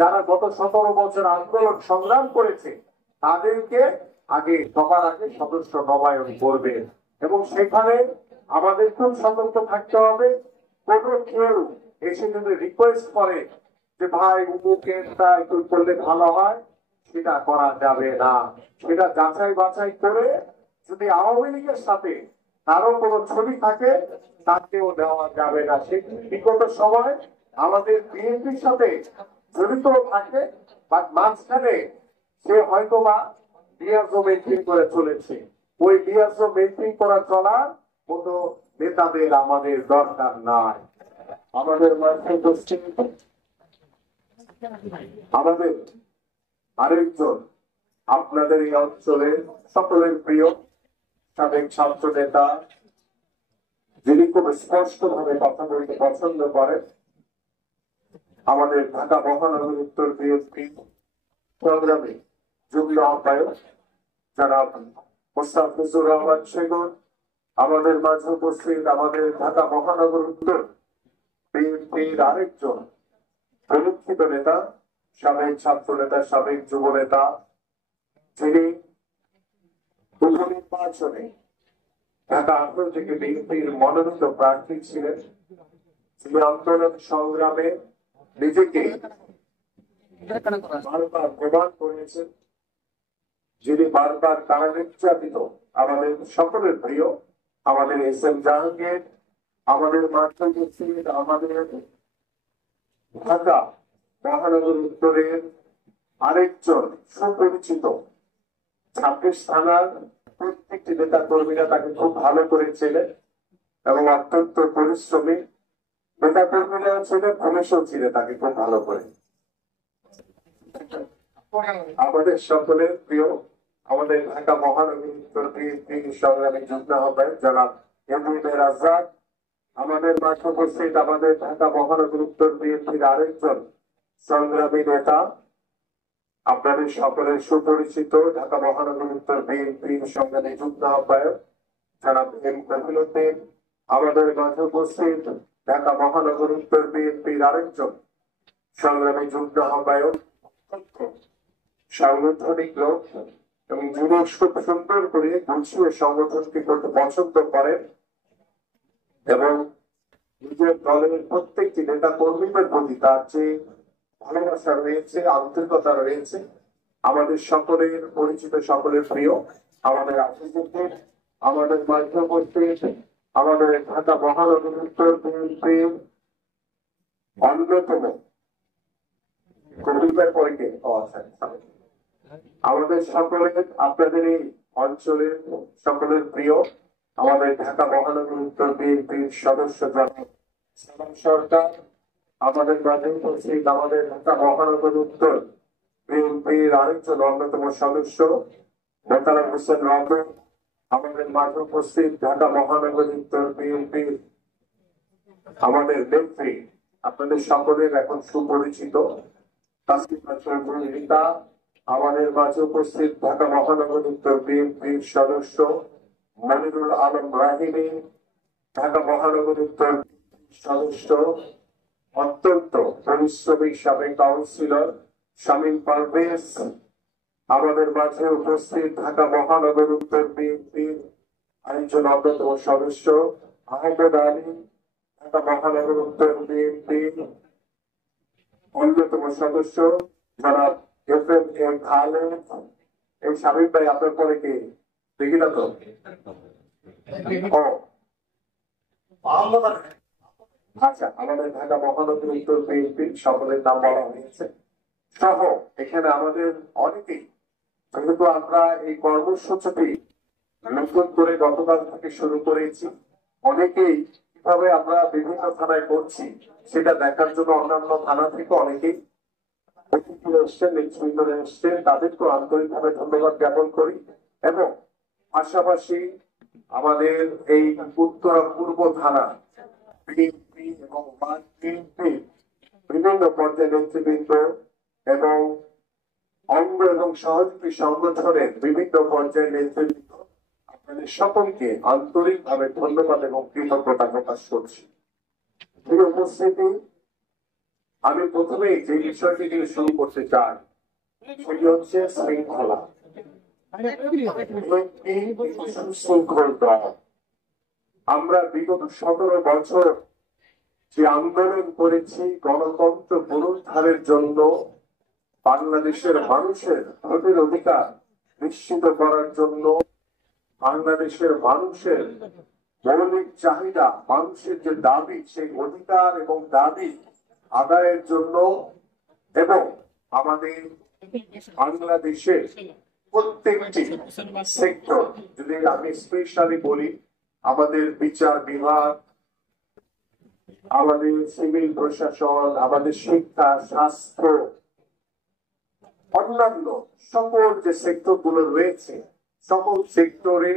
যারা গত 17 বছর আন্দোলন সংগ্রাম করেছে তাদেরকে সবার আগে সদস্য নবায়ন করবে। এবং সেখানে আমাদের খুব সতর্ক থাকতে হবে। কোনো কেউ এসে যদি রিকোয়েস্ট করে যে ভাই উমুকেরটা একটু করলে ভালো হয়, সেটা করা যাবে না। সেটা যাচাই বাছাই করে যদি আওয়ামী লীগের সাথে কারো কোনো ছবি থাকে তাকেও দেওয়া যাবে না। সে বিগত সময় আমাদের বিএনপির সাথে জড়িত থাকে, বাট মাঝখানে সে হয়তো বা লিয়াজো মেনটেন করে চলেছে। ওই লিয়াজো মেনটেন করা চলার মতো নেতাদের আমাদের দরকার নাই। আমাদের আমাদের আরেকজন আপনাদের এই অঞ্চলের সকলের প্রিয় সাবেক ছাত্র নেতা, যিনি খুব স্পষ্ট ভাবে কথা বলতে পছন্দ করেন, আমাদের ঢাকা মহানগর উত্তর বিএনপি সংগ্রামী যুগ্ম আহ্বায়ক জনাব মোস্তাফিজুর রহমান সেগুন, আমাদের মাঝে উপস্থিত আমাদের ঢাকা মহানগর উত্তর বিএনপির আরেকজন প্রমুখিত নেতা, সাবেক ছাত্র নেতা, সাবেক যুব নেতা, যিনি উপনির্বাচনে ঢাকা 18 থেকে বিএনপির মনোনীত প্রার্থী ছিলেন, যিনি আন্দোলন সংগ্রামে নিজেকে বারবার প্রমাণ করেছেন, যিনি বারবার কারা নির্যাতিত আমাদের সকলের প্রিয় আমাদের এস এম জাহাঙ্গীর, আমাদের মাধ্যমিক আমাদের ঢাকা মহানগর উত্তরের আরেকজন সুপরিচিত 26 থানার প্রত্যেকটি নেতা কর্মীরা তাকে খুব ভালো করে চেনেন এবং অত্যন্ত পরিশ্রমী নেতা কর্মীরা ছিলেন, পুলিশও ছিল তাকে খুব ভালো করে। আমাদের সকলের প্রিয় আমাদের ঢাকা মহানগর উত্তর বিএনপি সংগ্রামী যুগ্ম আহ্বায়ক জনাব এমএর আজাদ, আমাদের মাঠে উপস্থিত আমাদের ঢাকা মহানগর উত্তর বিএনপির আরেকজন সংগ্রামী নেতা, আপনাদের সকলের সুপরিচিত ঢাকা মহানগর উত্তর বিএনপি সংগ্রামী যুগ্ম আহ্বায়ক জনাব এম কবির উদ্দিন, আমাদের মাঝে উপস্থিত ঢাকা মহানগর উত্তর বিএনপির আরেকজন সংগ্রামী যুগ্ম আহ্বায়ক, সাংগঠনিক লোক এবং যিনি খুব সুন্দর করে গুছিয়ে সংগঠনকে করতে পছন্দ করেন এবং নিজের দলের প্রত্যেকটি নেতা কর্মীদের প্রতি তার যে ভালোবাসা রয়েছে, আন্তরিকতা রয়েছে, আমাদের সকলের পরিচিত, সকলের প্রিয় আমাদের আফ্রিকাদের, আমাদের মাঝে উপস্থিত আমাদের ঢাকা মহানগর উত্তর বিএনপির অন্যতম কবিতার পরে আমাদের সকলের আপনাদের এই অঞ্চলের সকলের প্রিয় আমাদের ঢাকা মহানগর উত্তর বিএনপির সদস্য জনাব সালাম সরকার, আমাদের মাঝে উপস্থিত আমাদের ঢাকা মহানগর উত্তর বিএনপির আরেকজন অন্যতম সদস্য মোতারাম হোসেন রহমান, আমাদের মাঝে উপস্থিত ঢাকা মহানগর উত্তর বিএনপির আমাদের নেত্রী, আপনাদের সকলের এখন সুপরিচিত নেতা, আমাদের মাঝে উপস্থিত ঢাকা মহানগর উত্তর বিএনপির সদস্য মনিরুল আলম রাহিনী, ঢাকা মহানগর উত্তর সদস্য অত্যন্ত পরিশ্রমী সাবেক কাউন্সিলর শামীম পারভেজ, আমাদের মাঝে উপস্থিত ঢাকা মহানগর উত্তর বিএনপির আরেকজন অন্যতম সদস্য আহমেদ আলী, ঢাকা মহানগর উত্তর বিএনপির অন্যতম সদস্য জনাব এফএম এম খালেদ। এই শামীম ভাই আপনার পরে কে দেখি না তো? আচ্ছা, আমাদের ঢাকা মহানগর উত্তর বিএনপি সকলের নাম বলা হয়েছে সহ এখানে আমাদের অনেকেই, যেহেতু আমরা এই কর্মসূচিটি নতুন করে গতকাল থেকে শুরু করেছি, অনেকেই কিভাবে আমরা বিভিন্ন থানায় করছি সেটা দেখার জন্য অন্যান্য থানা থেকে অনেকেই অতিথি এসছেন, নেতৃত্বে এসছেন, তাদেরকেও আন্তরিকভাবে ধন্যবাদ জ্ঞাপন করি। এবং পাশাপাশি আমাদের এই উত্তরা পূর্ব থানা বিএনপি এবং বিএনপি বিভিন্ন পর্যায়ে নেতৃবৃন্দ এবং অঙ্গ এবং সহযোগী সংগঠনের বিভিন্ন পর্যায়ে নেতৃবৃন্দ, আপনাদের সকলকে আন্তরিকভাবে ধন্যবাদ এবং কৃতজ্ঞতা প্রকাশ করছি। এই উপস্থিতি আমি প্রথমে যে বিষয়টি দিয়ে শুরু করতে চাই সেটি হচ্ছে শৃঙ্খলা। শৃঙ্খল দল আমরা বিগত 17 বছর যে আন্দোলন করেছি গণতন্ত্র পুনরুদ্ধারের জন্য, বাংলাদেশের মানুষের ভোটের অধিকার নিশ্চিত করার জন্য, বাংলাদেশের মানুষের মৌলিক চাহিদা, মানুষের যে দাবি সেই অধিকার এবং দাবি আদায়ের জন্য, এবং আমাদের বাংলাদেশের প্রত্যেকটি সেক্টর, যদি আমি স্পেশালি বলি আমাদের বিচার বিভাগ, আমাদের সিভিল প্রশাসন, আমাদের শিক্ষা, স্বাস্থ্য, অন্যান্য সকল যে সেক্টর গুলো রয়েছে, সকল সেক্টরে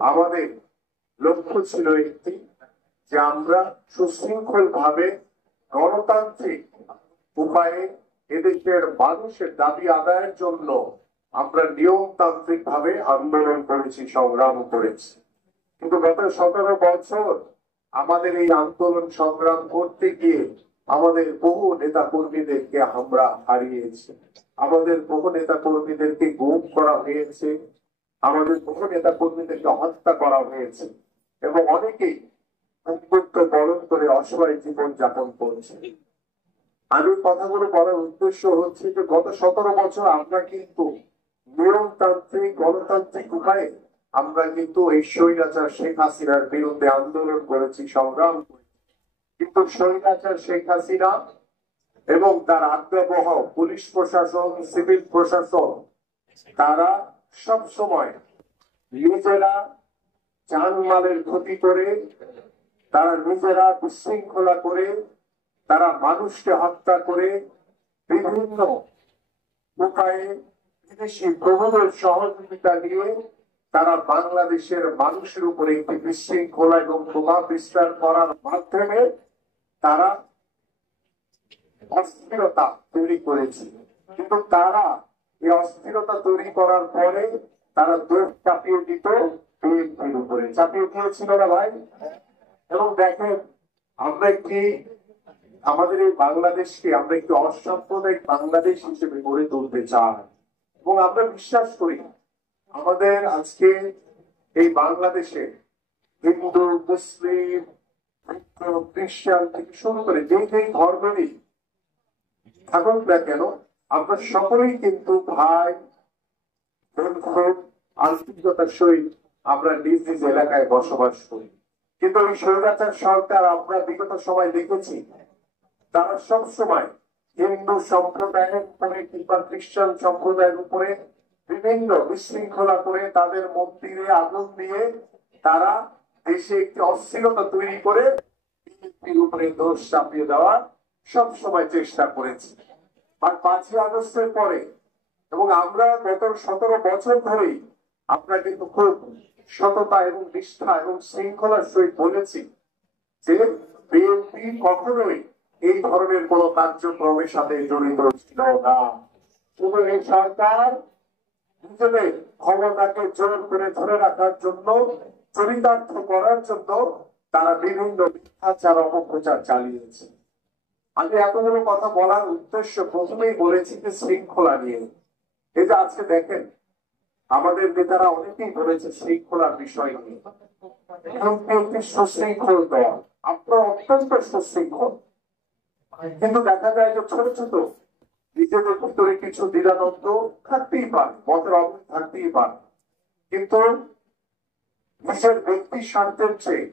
আমাদের লক্ষ্য ছিল একটি, যে আমরা সুশৃঙ্খল ভাবে গণতান্ত্রিক উপায়ে এদেশের মানুষের দাবি আদায়ের জন্য আমরা নিয়মতান্ত্রিক ভাবে আন্দোলন করেছি, সংগ্রাম করেছি। কিন্তু গত 17 বছর আমাদের এই আন্দোলন সংগ্রাম করতে গিয়ে আমাদের বহু নেতা কর্মীদেরকে আমরা হারিয়েছি, আমাদের বহু নেতা কর্মীদেরকে গুম করা হয়েছে, আমাদের বহু নেতা কর্মীদেরকে হত্যা করা হয়েছে, এবং অনেকেই উদ্বুদ্ধ বরণ করে অসহায় জীবন যাপন করছে। আমি কথাগুলো বলার উদ্দেশ্য হচ্ছে যে গত 17 বছর আমরা কিন্তু নিয়মতান্ত্রিক গণতান্ত্রিক উপায়ে আমরা কিন্তু এই স্বৈরাচার শেখ হাসিনার বিরুদ্ধে আন্দোলন করেছি, সংগ্রাম করেছি। কিন্তু স্বৈরাচার শেখ হাসিনা এবং তার আজ্ঞাবহ পুলিশ প্রশাসন, সিভিল প্রশাসন, তারা সব সময় নিজেরা জানমালের ক্ষতি করে, তারা নিজেরা বিশৃঙ্খলা করে, তারা মানুষকে হত্যা করে, বিভিন্ন উপায়ে বিদেশি প্রভুদের সহযোগিতা নিয়ে তারা বাংলাদেশের মানুষের উপরে একটি বিশৃঙ্খলা এবং প্রভাব বিস্তার করার মাধ্যমে তারা অস্থিরতা তৈরি করেছে। কিন্তু তারা এই অস্থিরতা তৈরি করার পরে তারা দোষ চাপিয়ে দিত বিএনপির উপরে, চাপিয়ে দিয়েছিল না ভাই? এবং দেখেন, আমরা একটি আমাদের এই বাংলাদেশকে আমরা একটি অসাম্প্রদায়িক বাংলাদেশ হিসেবে গড়ে তুলতে চাই, এবং আমরা বিশ্বাস করি আমাদের আজকে এই বাংলাদেশে হিন্দু, মুসলিম, খ্রিস্টান থেকে শুরু করে যে ধর্মেরই থাকুক না কেন, আমরা সকলেই কিন্তু ভাই, বন্ধু, আন্তরিকতার সহিত আমরা নিজ নিজ এলাকায় বসবাস করি। কিন্তু এই স্বৈরাচার সরকার আমরা বিগত সময় দেখেছি তারা সব সময় হিন্দু সম্প্রদায়ের উপরে কিংবা খ্রিস্টান সম্প্রদায়ের উপরে বিভিন্ন বিশৃঙ্খলা করে, তাদের মন্দিরে আগুন দিয়ে তারা দেশে একটি অস্থিরতা তৈরি করে বিএনপির উপরে দোষ চাপিয়ে দেওয়ার সব সময় চেষ্টা করেছে। আর 5ই আগস্টের পরে এবং আমরা গত 17 বছর ধরেই আমরা কিন্তু খুব সততা এবং নিষ্ঠা এবং শৃঙ্খলার সহিত বলেছি যে বিএনপি কখনোই এই ধরনের কোন কার্যক্রমের সাথে জড়িত ছিল না। শুধু এই সরকার নিজেদের ক্ষমতাকে জোর করে ধরে রাখার জন্য, চরিতার্থ করার জন্য তারা বিভিন্ন মিথ্যাচার অপপ্রচার চালিয়েছে। আমি এতগুলো কথা বলার উদ্দেশ্য প্রথমেই বলেছি যে শৃঙ্খলা নিয়ে। এই যে আজকে দেখেন আমাদের নেতারা অনেকেই বলেছে শৃঙ্খলার বিষয় নিয়ে, সুশৃঙ্খল দল, আপনারা অত্যন্ত সুশৃঙ্খল, কিন্তু দেখা যায় যে ছোট ছোট নিজেদের ভিতরে কিছু দ্বিধাদ্বন্দ্ব থাকতেই পারে, মতের অভাব থাকতেই পারে, কিন্তু নিজের ব্যক্তির স্বার্থের চেয়ে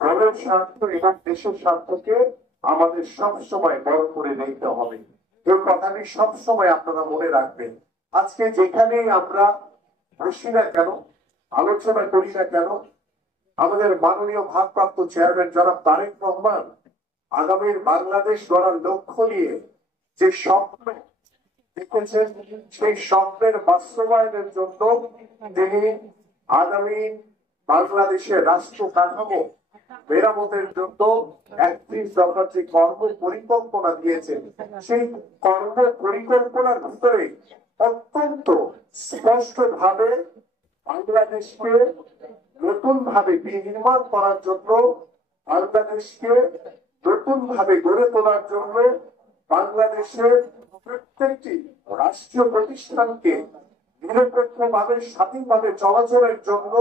দলের স্বার্থ এবং দেশের স্বার্থকে আমাদের সব সময় বড় করে দেখতে হবে। এই কথাটি সব সময় আপনারা মনে রাখবেন। আজকে যেখানেই আমরা বসি না কেন, আলোচনা করি না কেন, আমাদের মাননীয় ভারপ্রাপ্ত চেয়ারম্যান জনাব তারেক রহমান আগামীর বাংলাদেশ গড়ার লক্ষ্য নিয়ে যে স্বপ্ন দেখেছেন, সেই স্বপ্নের বাস্তবায়নের জন্য তিনি আগামী বাংলাদেশের রাষ্ট্র কাঠামো মেরামতের জন্য 31 দফার যে কর্ম পরিকল্পনা দিয়েছেন, সেই কর্ম পরিকল্পনার ভিতরে অত্যন্ত স্পষ্ট ভাবে বাংলাদেশকে নতুন ভাবে বিনির্মাণ করার জন্য, বাংলাদেশকে নতুন ভাবে গড়ে তোলার জন্য বাংলাদেশের প্রত্যেকটি রাষ্ট্রীয় প্রতিষ্ঠানকে নিরপেক্ষভাবে স্বাধীনভাবে চলাচলের জন্য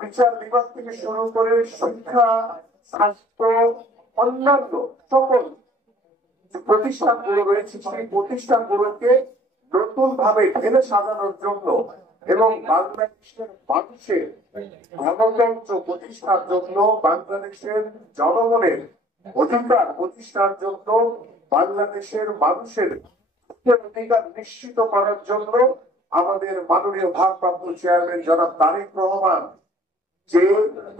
বিচার বিভাগ থেকে শুরু করে শিক্ষা, স্বাস্থ্য, অন্যান্য সকল প্রতিষ্ঠানগুলো রয়েছে সেই প্রতিষ্ঠানগুলোকে নতুন ভাবে ঢেলে সাজানোর জন্য এবং বাংলাদেশের মানুষের গণতন্ত্র প্রতিষ্ঠার জন্য, বাংলাদেশের জনগণের অধিকার প্রতিষ্ঠার জন্য, বাংলাদেশের মানুষের অধিকার নিশ্চিত করার জন্য আমাদের মাননীয় ভারপ্রাপ্ত চেয়ারম্যান জনাব তারেক রহমান যে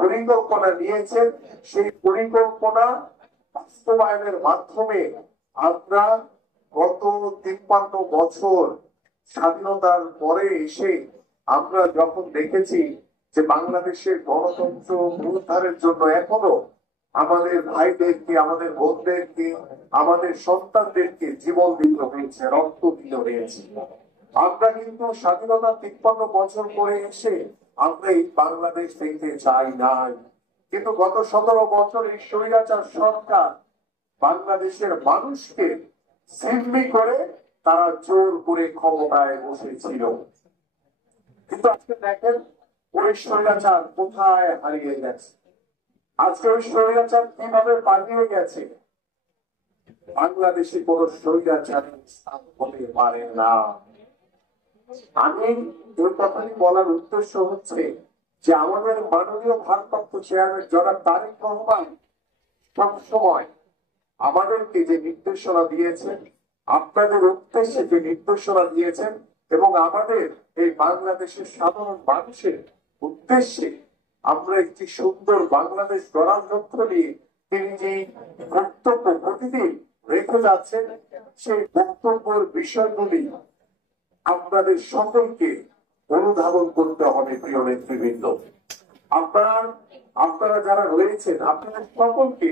পরিকল্পনা নিয়েছেন সেই পরিকল্পনা বাস্তবায়নের মাধ্যমে আমরা গত 53 বছর স্বাধীনতার পরে এসে আমরা যখন দেখেছি যে বাংলাদেশের গণতন্ত্র পুনরুদ্ধারের জন্য এখনো আমাদের ভাইদেরকে, আমাদের বোনদেরকে, আমাদের সন্তানদেরকে জীবন দিতে হয়েছে, রক্ত দিতে হয়েছে। আমরা কিন্তু স্বাধীনতা 53 বছর পরে এসে আমরা এই বাংলাদেশ দেখতে চাই নাই, কিন্তু গত 17 বছর এই স্বৈরাচার সরকার বাংলাদেশের মানুষকে জিম্মি করে তারা জোর করে ক্ষমতায় বসেছিল। কিন্তু আজকে দেখেন ওই স্বৈরাচার কোথায় হারিয়ে গেছে, আজকে ওই স্বৈরাচার কিভাবে পালিয়ে গেছে। বাংলাদেশে কোন স্বৈরাচারের স্থান হতে পারে না। আমি এই কথাটি বলার উদ্দেশ্য হচ্ছে যে আমাদের মাননীয় ভারপ্রাপ্ত চেয়ারম্যান জনাব তারেক রহমান সবসময় আমাদেরকে যে নির্দেশনা দিয়েছেন, আপনাদের উদ্দেশ্যে যে নির্দেশনা দিয়েছেন এবং আমাদের এই বাংলাদেশের সাধারণ মানুষের উদ্দেশ্যে আমরা একটি সুন্দর বাংলাদেশ গড়ার লক্ষ্য নিয়ে তিনি যে বক্তব্য প্রতিদিন রেখে যাচ্ছেন, সেই বক্তব্যের বিষয়গুলি আপনাদের সকলকে অনুধাবন করতে হবে। প্রিয় নেতৃবৃন্দ, আপনারা যারা রয়েছেন আপনাদের সকলকে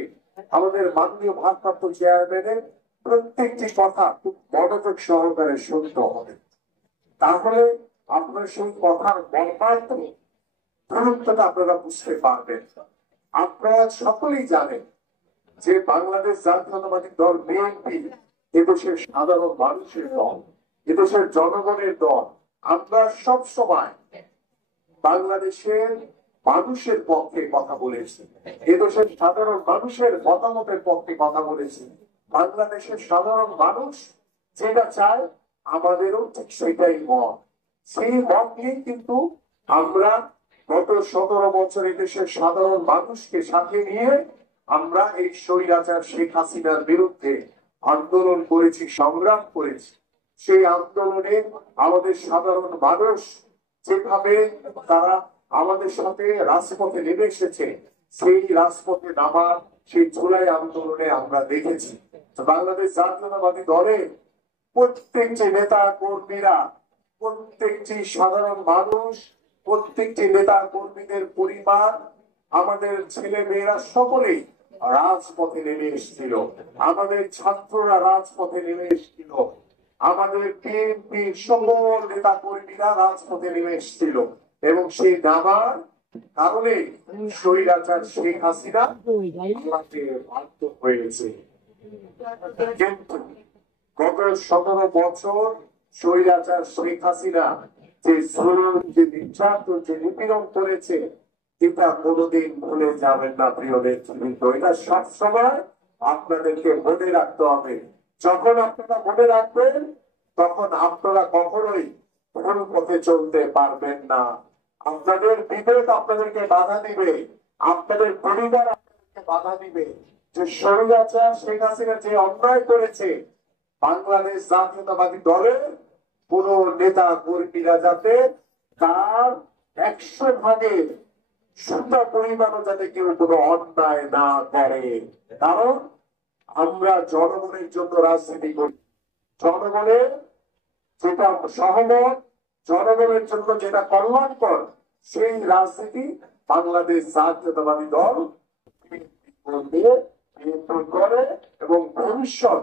আমাদের মাননীয় ভারপ্রাপ্ত চেয়ারম্যানের প্রত্যেকটি কথা খুব মনোযোগ সহকারে শুনতে হবে, তাহলে আপনার সেই কথার মর্মার্থ গুরুত্বটা আপনারা বুঝতে পারবেন। আপনারা সকলেই জানেন যে বাংলাদেশ জাতীয়তাবাদী দল বিএনপি এদেশের সাধারণ মানুষের দল, এদেশের জনগণের দল। আমরা সব সময় বাংলাদেশের মানুষের পক্ষে কথা বলেছি, এদেশের সাধারণ মানুষের মতামতের পক্ষে কথা বলেছি। বাংলাদেশের সাধারণ মানুষ যেটা চায় আমাদেরও ঠিক সেটাই মত। সেই মত নিয়ে কিন্তু আমরা গত 17 বছর দেশের সাধারণ মানুষকে সাথে নিয়ে আমরা এই স্বৈরাচার শেখ হাসিনার বিরুদ্ধে আন্দোলন করেছি, সংগ্রাম করেছি। সেই আন্দোলনে আমাদের সাধারণ মানুষ যেভাবে তারা আমাদের সাথে রাজপথে নেমে এসেছে, সেই রাজপথে নামার সেই জুলাই আন্দোলনে আমরা দেখেছি বাংলাদেশ জাতীয়তাবাদী দলের প্রত্যেকটি নেতা কর্মীরা, প্রত্যেকটি সাধারণ মানুষ, প্রত্যেকটি নেতা কর্মীদের পরিবার, আমাদের ছেলে মেয়েরা সকলেই রাজপথে নেমে এসেছিল, আমাদের ছাত্ররা রাজপথে নেমে এসেছিল, আমাদের বিএনপির সকল নেতা কর্মীরা রাজপথে নেমে এসেছিল এবং সেই নামার কারণে স্বৈরাচার শেখ হাসিনা আমাকে বাধ্য হয়েছে। কিন্তু গত 17 বছর স্বৈরাচার শেখ হাসিনা যে জুলুম, যে নির্যাতন, যে নিপীড়ন করেছে এটা কোনোদিন ভুলে যাবেন না প্রিয় নেতৃবৃন্দ। এটা সবসময় আপনাদেরকে মনে রাখতে হবে। যখন আপনারা মনে রাখবেন তখন আপনারা কখনোই ভুল পথে চলতে পারবেন না। আপনাদের বিবেক আপনাদেরকে বাধা দিবে, আপনাদের পরিবার আপনাদেরকে বাধা দিবে যে স্বৈরাচার শেখ হাসিনা যে অন্যায় করেছে বাংলাদেশ জাতীয়তাবাদী দলের কোন নেতা কর্মীরা যাতে তার 100 ভাগের সুতা পরিমাণও যাতে কেউ কোনো অন্যায় না করে। কারণ আমরা জনগণের জন্য রাজনীতি করি, জনগণের যেটা সহমত, জনগণের জন্য যেটা কল্যাণকর সেই রাজনীতি বাংলাদেশ জাতীয়তাবাদী দল করে এবং ভবিষ্যৎ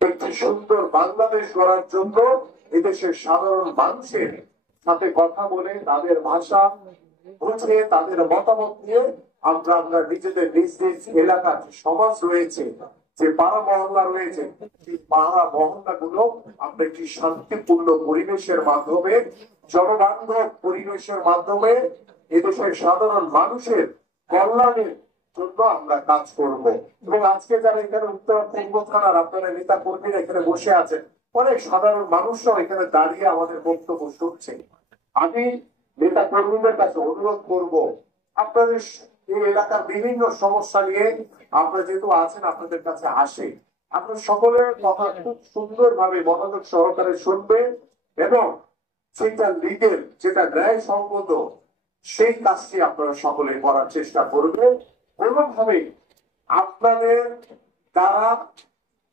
একটি সুন্দর বাংলাদেশ গড়ার জন্য এদেশের সাধারণ মানুষের সাথে কথা বলে তাদের ভাষা বুঝে তাদের মতামত নিয়ে আমরা নিজেদের নিজ নিজ এলাকার সমাজ রয়েছে যে পাড়া মহল্লা রয়েছে, সেই পাড়া মহল্লা গুলো আমরা একটি শান্তিপূর্ণ পরিবেশের মাধ্যমে, জনবান্ধব পরিবেশের মাধ্যমে এদেশের সাধারণ মানুষের কল্যাণের জন্য আমরা কাজ করব। এবং আজকে যারা এখানে উত্তর পূর্ব থানার আপনারা নেতা কর্মীরা এখানে বসে আছেন, অনেক সাধারণ মানুষরাও এখানে দাঁড়িয়ে আমাদের বক্তব্য শুনছে। আমি নেতা কর্মীদের কাছে অনুরোধ করব, আপনাদের এই এলাকার বিভিন্ন সমস্যা নিয়ে আপনারা যেহেতু আছেন, আপনাদের কাছে আসে, আপনার সকলের কথা খুব সুন্দরভাবে মনোযোগ সহকারে শুনবেন এবং সেটা লিগেল, যেটা ন্যায়সঙ্গত, সেই কাজটি আপনারা সকলে করার চেষ্টা করবেন। কোনোভাবে আপনাদের দ্বারা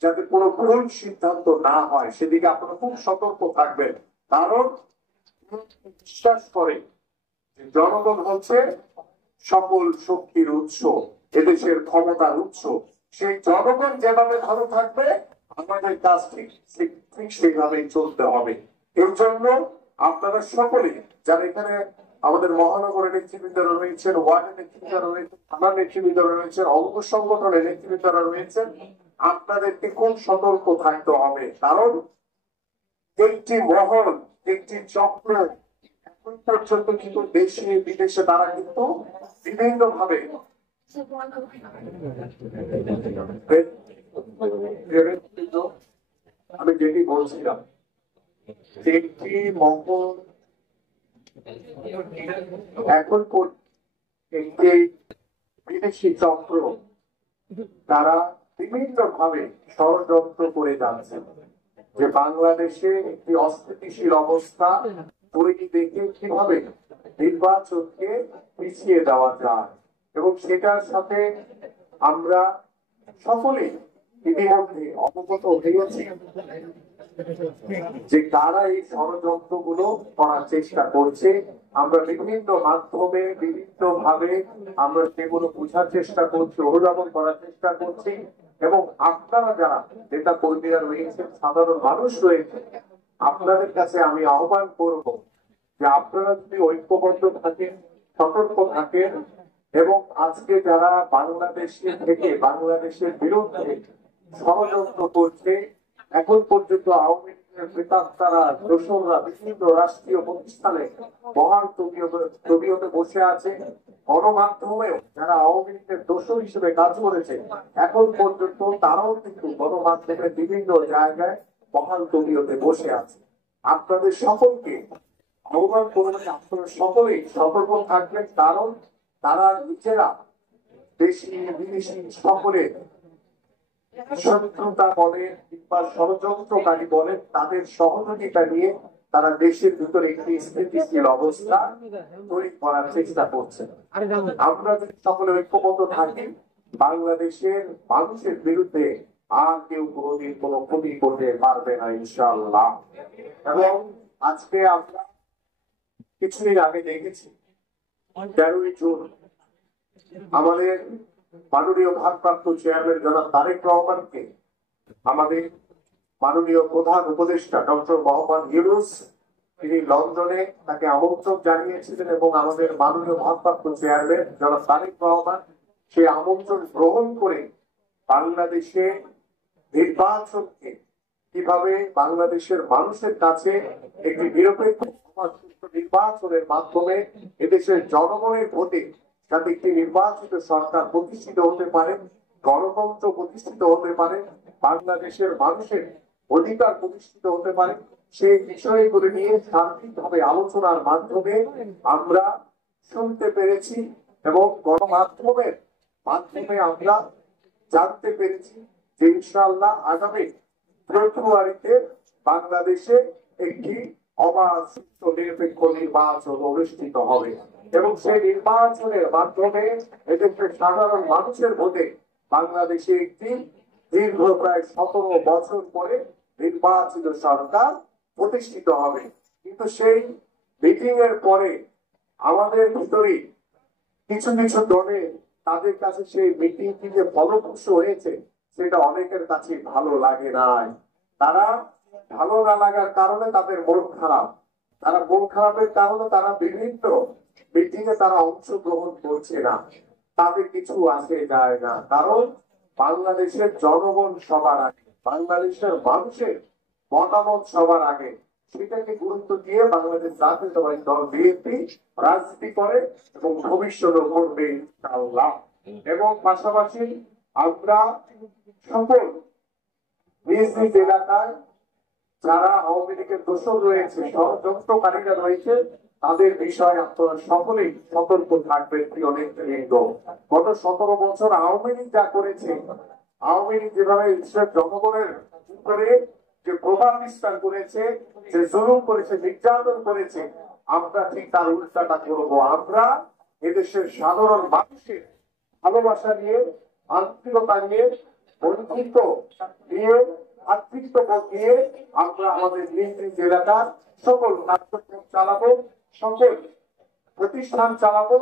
যাতে কোনো ভুল সিদ্ধান্ত না হয় সেদিকে আপনারা খুব সতর্ক থাকবেন। কারণ বিশ্বাস করে জনগণ হচ্ছে সকল শক্তির উৎস, এদেশের ক্ষমতার উৎস। সেই জনগণ যেভাবে ভালো থাকবে আমাদের কাজ ঠিক সেইভাবেই চলতে হবে। এর জন্য আপনারা সকলে যারা এখানে আমাদের মহানগরের নেতৃবৃন্দরা রয়েছেন, ওয়ার্ডের নেতৃবৃন্দরা রয়েছেন, থানার নেতৃবৃন্দরা রয়েছেন, অঙ্গ সংগঠনের নেতৃবৃন্দরা রয়েছেন, আপনাদেরকে খুব সতর্ক থাকতে হবে। কারণ একটি মহল, একটি চক্র এখন পর্যন্ত কিন্তু দেশে বিদেশে তারা কিন্তু বিভিন্ন ভাবে আমি যেটি বলছিলাম, একটি মহল এখন একটি বিদেশি চক্র তারা বিভিন্ন ভাবে ষড়যন্ত্র করে যাচ্ছে যে বাংলাদেশে একটি অস্থিতিশীল অবস্থা তৈরি দেখে কিভাবে নির্বাচনকে পিছিয়ে দেওয়া যায়। এবং সেটার সাথে আমরা সকলে ইতিমধ্যে অবগত হয়েছি যে কারা এই ষড়যন্ত্র গুলো করার চেষ্টা করছে। আমরা বিভিন্ন মাধ্যমে বিভিন্ন ভাবে আমরা সেগুলো বোঝার চেষ্টা করছি, অনুধাবন করার চেষ্টা করছি। এবং আপনারা যারা নেতা কর্মীরা রয়েছেন, সাধারণ মানুষ রয়েছে, আপনাদের কাছে আমি আহ্বান করব যে আপনারা যদি ঐক্যবদ্ধ থাকেন, সতর্ক থাকেন এবং আজকে যারা বাংলাদেশে থেকে বাংলাদেশের বিরুদ্ধে ষড়যন্ত্র করছে, এখন পর্যন্ত আওয়ামী লীগের প্রেতাত্মারা, দোসররা বিভিন্ন রাষ্ট্রীয় প্রতিষ্ঠানে মহান তবিয়তে বসে আছে, গণমাধ্যমেও যারা আওয়ামী লীগের দোসর হিসেবে কাজ করেছে, এখন পর্যন্ত তারাও কিন্তু গণমাধ্যমের বিভিন্ন জায়গায় মহান তবিয়তে বসে আছে। আপনাদের সকলকে আহ্বান করবেন আপনারা সকলেই সতর্ক থাকবেন। কারণ তারা নিজেরা দেশি বিদেশি সকলের শত্রুতা বলেন কিংবা ষড়যন্ত্রকারী বলেন, তাদের সহযোগিতা নিয়ে তারা দেশের ভিতরে একটি স্থিতিশীল অবস্থা তৈরি করার চেষ্টা করছে। আমরা যদি সকলে ঐক্যবদ্ধ থাকি, বাংলাদেশের মানুষের বিরুদ্ধে আর কেউ কোনোদিন কোনো ক্ষতি করতে পারবে না ইনশাআল্লাহ। এবং আজকে আমরা কিছুদিন আগে দেখেছি 13ই জুন আমাদের মাননীয় ভারপ্রাপ্ত চেয়ারম্যান জনাব তারেক রহমানকে আমাদের মাননীয় প্রধান উপদেষ্টা ডক্টর মোহাম্মদ ইউনূস তিনি লন্ডনে তাকে আমন্ত্রণ জানিয়েছিলেন এবং আমাদের মাননীয় ভারপ্রাপ্ত চেয়ারম্যান জনাব তারেক রহমান সেই আমন্ত্রণ গ্রহণ করে বাংলাদেশে নির্বাচনকে কিভাবে বাংলাদেশের মানুষের কাছে একটি নিরপেক্ষ নির্বাচনের মাধ্যমে এদেশের জনগণের ভোটে যাতে একটি নির্বাচিত সরকার প্রতিষ্ঠিত হতে পারে, গণতন্ত্র প্রতিষ্ঠিত হতে পারে, বাংলাদেশের মানুষের অধিকার প্রতিষ্ঠিত হতে পারে, সেই বিষয়গুলি নিয়ে সার্বিকভাবে আলোচনার মাধ্যমে আমরা শুনতে পেরেছি এবং গণমাধ্যমের মাধ্যমে আমরা জানতে পেরেছি যে ইনশাআল্লাহ আগামী ফেব্রুয়ারিতে বাংলাদেশে একটি অবাধ, সুষ্ঠু, নিরপেক্ষ নির্বাচন অনুষ্ঠিত হবে এবং সেই নির্বাচনের মাধ্যমে এদেশের সাধারণ মানুষের ভোটে বাংলাদেশে একটি দীর্ঘ প্রায় 17 বছর পরে নির্বাচিত সরকার প্রতিষ্ঠিত হবে। কিন্তু সেই মিটিং এর পরে আমাদের ভিতরে কিছু কিছু দলে তাদের কাছে সেই মিটিংটি যে ফলপ্রসূ হয়েছে সেটা অনেকের কাছে ভালো লাগে নাই। তারা ভালো না লাগার কারণে তাদের মন খারাপ, তারা মন খারাপের কারণে তারা বিভিন্ন মিটিং এ তারা অংশগ্রহণ করছে না, তাদের কিছু আসে যায় না। কারণ বাংলাদেশের জনগণ সবার আগে, বাংলাদেশের মানুষের মতামত সবার আগে, সেটাকে গুরুত্ব দিয়ে বাংলাদেশ জাতীয়তাবাদী দল বিএনপি রাজনীতি করে এবং ভবিষ্যতে করবে ইনশাআল্লাহ। এবং পাশাপাশি আমরা সকল নিজ নিজ এলাকায় যারা আওয়ামী লীগের দোষর রয়েছে, ষড়যন্ত্রকারীরা রয়েছে, তাদের বিষয়ে আপনারা সকলেই সতর্ক থাকবেন। প্রিয় নেতৃবৃন্দ, গত 17 বছর আওয়ামী লীগ যা করেছে, আওয়ামী লীগ যেভাবে জনগণের উপরে যে প্রভাব বিস্তার করেছে, যে জুলুম করেছে, নির্যাতন করেছে, আমরা ঠিক তার উল্টাটা করব। আমরা এদেশের সাধারণ মানুষের ভালোবাসা নিয়ে, আন্তরিকতা নিয়ে, বন্ধুত্ব নিয়ে, আত্মীয়বোধ নিয়ে আমরা আমাদের নিজ নিজ এলাকার সকল কার্যক্রম চালাবো, সকল প্রতিষ্ঠান চালাবো।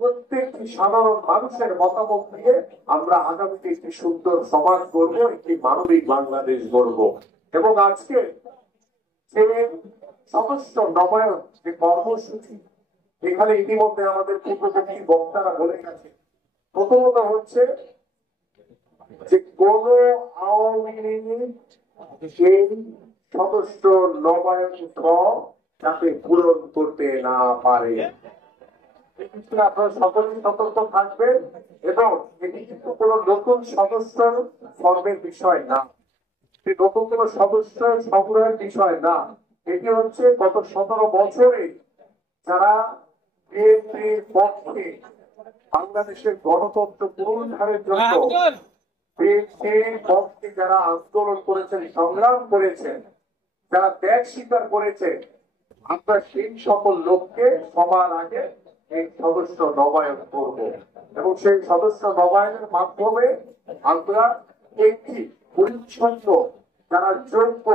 প্রত্যেকটি সাধারণ মানুষের মতামত নিয়ে আমরা আগামীতে একটি সুন্দর সমাজ গড়ব, একটি মানবিক বাংলাদেশ গড়ব। এবং আজকে যে সমস্ত নবায়ন যে কর্মসূচি, এখানে ইতিমধ্যে আমাদের পূর্ববর্তী বক্তারা বলে গেছে। প্রথমত হচ্ছে যে কোন আওয়ামী লীগ সেই সদস্য নবায়ন যাতে পূরণ করতে না পারে, আপনারা সকলেই সতর্ক থাকবেন। এবং এটি কিন্তু কোন নতুন সদস্য ফর্মের বিষয় না, নতুন কোন সদস্য সংগ্রহের বিষয় না। এটি হচ্ছে গত 17 বছরে যারা বিএনপির পক্ষে বাংলাদেশের গণতন্ত্র পুনরুদ্ধারের জন্য বিএনপির পক্ষে যারা আন্দোলন করেছেন, সংগ্রাম করেছেন, যারা ত্যাগ স্বীকার করেছে, আমরা সেই সকল লোককে সবার আগে এই সদস্য নবায়ন করব। এবং সেই সদস্য নবায়নের মাধ্যমে আমরা একটি পরিচ্ছন্ন, যারা যোগ্য,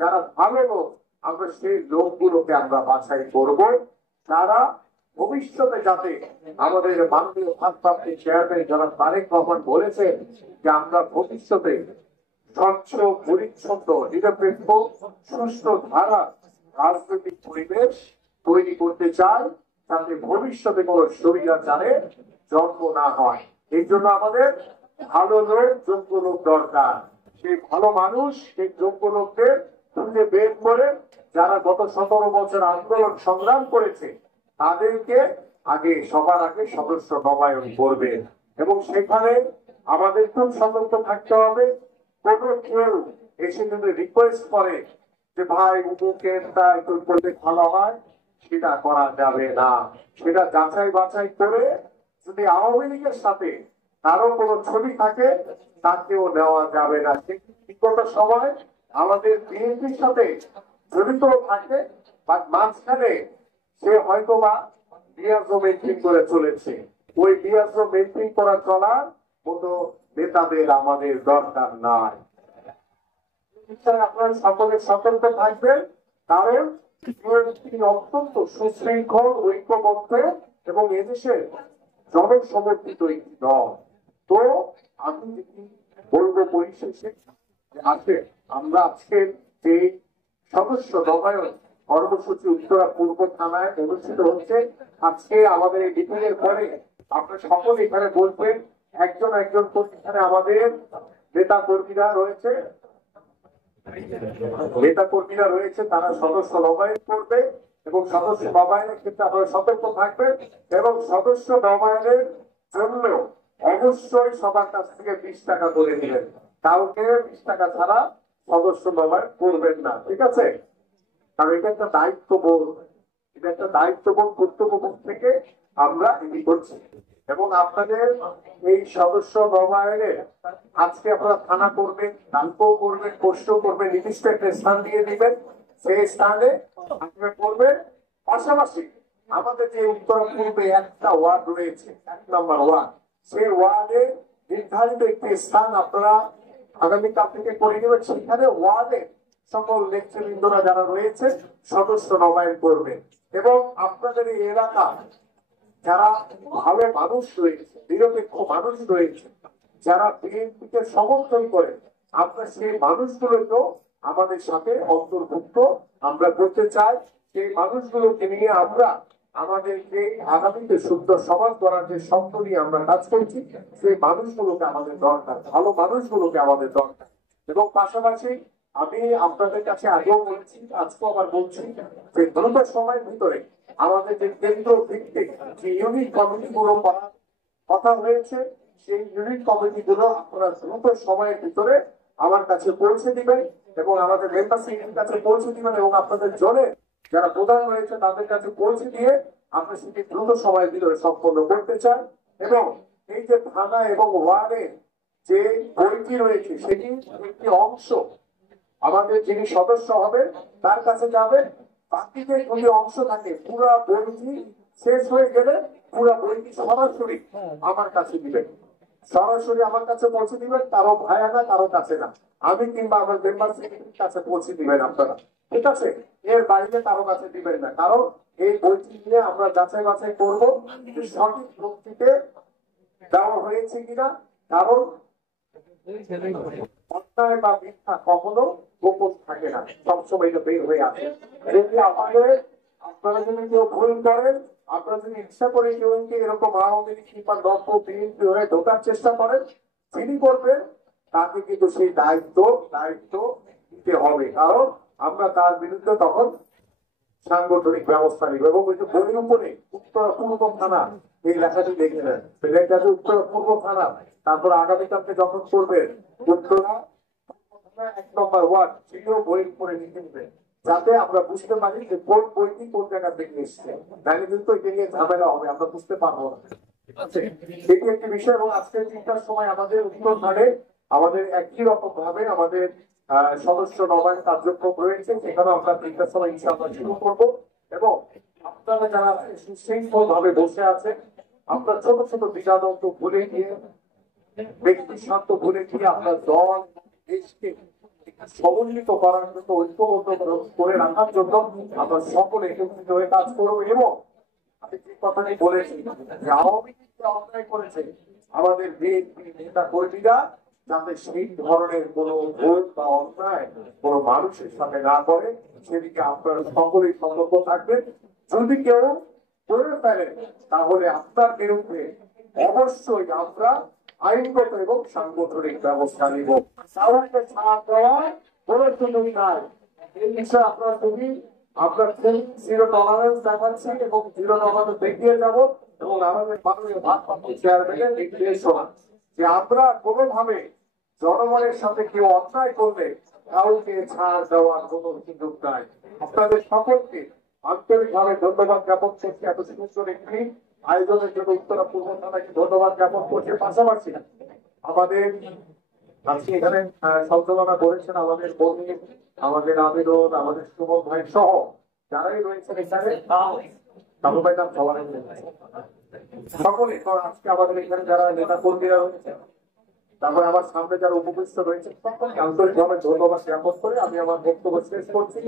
যারা ভালো লোক, আমরা সেই লোকগুলোকে আমরা বাছাই করব, যারা ভবিষ্যতে যাতে আমাদের মাননীয় ভারপ্রাপ্ত চেয়ারম্যান যারা তারেক রহমান বলেছেন যে আমরা ভবিষ্যতে স্বচ্ছ, পরিচ্ছন্ন, নিরপেক্ষ, সুষ্ঠু ধারা রাজনৈতিক পরিবেশ তৈরি করতে চাই, যাতে ভবিষ্যতে কোনো স্বৈরাচারের জন্ম না হয়। এই জন্য আমাদের ভালো লোক, যোগ্য লোক দরকার। সেই ভালো মানুষ, সেই যোগ্য লোকদের খুঁজে বের করে যারা গত 17 বছর আন্দোলন সংগ্রাম করেছে, তাদেরকে আগে সবার আগে সদস্য নবায়ন করবে। এবং সেখানে আমাদের খুব সতর্ক থাকতে হবে। কোন কেউ এসে যদি রিকোয়েস্ট করে যে ভাই উমুকেরটা একটু করলে ভালো হয়, সেটা করা যাবে না। সেটা যাচাই বাছাই করে, যদি আওয়ামী লীগের সাথে কারো কোনো ছবি থাকে, তাকেও নেওয়া যাবে না। বিগত সময় আমাদের বিএনপির সাথে জড়িত থাকে, বা মাঝখানে সে হয়তো বা ডিআরও মেনটেন করে চলেছে, ওই ডিআরও মেনটেন করা চলার মতো নেতাদের আমাদের দরকার নাই। আপনারা সকলে সতর্ক থাকবেন, কারণ তিনি অত্যন্ত সুশৃঙ্খল, ঐক্যবদ্ধ এবং এদেশের জনসমর্থিত একটি দল। তো আমি বলবো পরিশেষে আছে, আমরা আজকে যে সদস্য নবায়ন কর্মসূচি উত্তরা পূর্ব থানায় অনুষ্ঠিত হচ্ছে, আজকে আমাদের এই মিটিংয়ের পরে আপনারা সকলে এখানে বলবেন, একজন একজন করে এখানে আমাদের নেতা কর্মীরা রয়েছে, তারা সদস্য নবায়ন করবে। এবং সদস্য নবায়নের ক্ষেত্রে আপনারা সতর্ক থাকবেন, এবং সদস্য নবায়নের জন্য অবশ্যই সবার কাছ থেকে 20 টাকা করে দিবেন। কাউকে 20 টাকা ছাড়া সদস্য নবায়ন করবেন না, ঠিক আছে? কারণ এটা একটা দায়িত্ববোধ, এটা একটা দায়িত্ববোধ, কর্তব্যবোধ থেকে আমরা এটি করছি। এবং আপনাদের এই সদস্য নবায়নে আজকে আপনারা থানা করবেন, কালকেও করবেন, পরশুও করবেন, নির্দিষ্ট একটা স্থান দিয়ে দিবেন, সেই স্থানে আপনারা করবেন। পাশাপাশি আমাদের যে উত্তর পূর্বে একটা ওয়ার্ড রয়েছে, 1 নম্বর ওয়ার্ড, সেই ওয়ার্ডে নির্ধারিত একটি স্থান আপনারা আগামীকাল থেকে করে নেবেন। সেখানে ওয়ার্ডে সকল নেতৃবৃন্দরা যারা রয়েছে সদস্য নবায়ন করবেন। এবং আপনাদের এই এলাকা যারা ভালো মানুষ রয়েছে, নিরপেক্ষ মানুষ রয়েছে, যারা বিএনপিকে সমর্থন করে, আমরা সেই মানুষগুলোকেও আমাদের সাথে অন্তর্ভুক্ত আমরা করতে চাই। সেই মানুষগুলোকে নিয়ে আমরা আমাদেরকে আগামীতে শুদ্ধ সমাজ গড়ার যে স্বপ্ন নিয়ে আমরা কাজ করছি, সেই মানুষগুলোকে আমাদের দরকার, ভালো মানুষগুলোকে আমাদের দরকার। এবং পাশাপাশি আমি আপনাদের কাছে আগেও বলছি, আজকেও আবার বলছি, যে দ্রুত সময়ের ভিতরে আমাদের যে কেন্দ্র ভিত্তিক যে ইউনিট কমিটি গুলো করার কথা হয়েছে, সেই ইউনিট কমিটি গুলো আপনারা দ্রুত সময়ের ভিতরে আমার কাছে পৌঁছে দিবেন এবং আমাদের মেম্বার সিটির কাছে পৌঁছে দিবেন এবং আপনাদের জন্য যারা প্রধান রয়েছে তাদের কাছে পৌঁছে দিয়ে আমরা সেটি দ্রুত সময়ের ভিতরে সম্পন্ন করতে চাই। এবং এই যে থানা এবং ওয়ার্ডের যে বইটি রয়েছে সেটি একটি অংশ আমাদের যিনি সদস্য হবে তার কাছে যাবে, বাকিতে যদি অংশ থাকে পুরা বইটি শেষ হয়ে গেলে পুরা বইটি সরাসরি আমার কাছে দিবেন, সরাসরি আমার কাছে পৌঁছে দিবেন, কারো ভাইয়া না, কারো কাছে না, আমি কিংবা আমার মেম্বার সেক্রেটারির কাছে পৌঁছে দিবেন আপনারা, ঠিক আছে? এর বাইরে কারো কাছে দিবেন না, কারণ এই বইটি নিয়ে আমরা যাচাই বাছাই করবো যে সঠিক ব্যক্তিতে দেওয়া হয়েছে কিনা, কারণ অন্যায় বা মিথ্যা কখনো গোপন থাকে না, সবসময় এটা বের হয়ে আসে। যদি আপনারা যদি কেউ ভুল করেন, আপনারা যদি ইচ্ছা করে কেউকে এরকম আওয়ামী লীগ কিংবা দপ্তর বিএনপি হয়ে ঢোকার চেষ্টা করেন, যিনি করবেন তাকে কিন্তু সেই দায়িত্ব দিতে হবে, কারণ আমরা তার বিরুদ্ধে তখন সাংগঠনিক ব্যবস্থা নিব। এবং ওই যে বইয়ের উপরে উত্তর পূর্ব থানা এই লেখাটি দেখে নেন, উত্তর পূর্ব থানা, তারপর আগামীকালকে যখন করবেন উত্তরা 1 নম্বর ওয়ার্ড, সেটিও বইয়ের উপরে লিখে নেবেন, যাতে আমরা বুঝতে পারি যে কোন বইটি কোন জায়গা থেকে এসছে, তাহলে কিন্তু এটা নিয়ে ঝামেলা হবে, আমরা বুঝতে পারবো না। এটি একটি বিষয়। এবং আজকের 3টার সময় আমাদের উত্তর ধারে আমাদের একই রকম ভাবে আমাদের সদস্য নবায়ন কার্যক্রম রয়েছে, সেখানে আমরা 3টার সময় ইনশাআল্লাহ শুরু করবো। এবং আপনারা যারা সুশৃঙ্খল ভাবে বসে আছে, আমরা ছোট ছোট দ্বিধাদ্বন্দ্ব ভুলে গিয়ে, ব্যক্তি স্বার্থ ভুলে গিয়ে আমরা দল দেশকে সমন্বিত করার জন্য, ঐক্যবদ্ধ করে রাখার জন্য আমরা সকলে একত্রিত হয়ে কাজ করবো। এবং আমি যে কথাটি বলেছি যে আওয়ামী লীগ অন্যায় করেছে, আমাদের বিএনপি নেতা কর্মীরা যাতে সেই ধরনের কোন ভোট বা অন্যায় কোন মানুষের সাথে না করে, সেদিকে আপনারা সকলেই সতর্ক থাকবেন। যদি কেউ করে ফেলেন তাহলে আপনার বিরুদ্ধে অবশ্যই আমরা আইনগত এবং সাংগঠনিক ব্যবস্থা নিব। কাউকে ছাড় দেওয়ার কোন সুযোগ নাই। এই বিষয়ে আপনার যদি আপনার জিরো টলারেন্স দেখাচ্ছি এবং জিরো টলারেন্স দেখিয়ে যাব। এবং আমাদের মাননীয় ভারপ্রাপ্ত চেয়ারম্যানের নির্দেশনা যে আমরা কোনোভাবে জনগণের সাথে কেউ অন্যায় করলে কাউকে ছাড় দেওয়ার কোন সুযোগ নাই। আপনাদের সকলকে আন্তরিকভাবে ধন্যবাদ জ্ঞাপন করছি এত সুন্দর একটি আয়োজনের জন্য উত্তরা পূর্ব থানাকে ধন্যবাদ জ্ঞাপন করছে। পাশাপাশি আমাদের আজকে এখানে সঞ্চালনা করেছেন আমাদের বন্ধু, আমাদের আবেদন, আমাদের সুমন ভাই সহ যারাই রয়েছেন এখানে, কালু ভাই নাম সবার সকলে। আজকে আমাদের এখানে যারা নেতা কর্মীরা রয়েছে, তারপরে আমার সামনে যারা উপস্থিত রয়েছে, সকলকে আন্তরিকভাবে ধন্যবাদ জ্ঞাপন করে আমি আমার বক্তব্য শেষ করছি।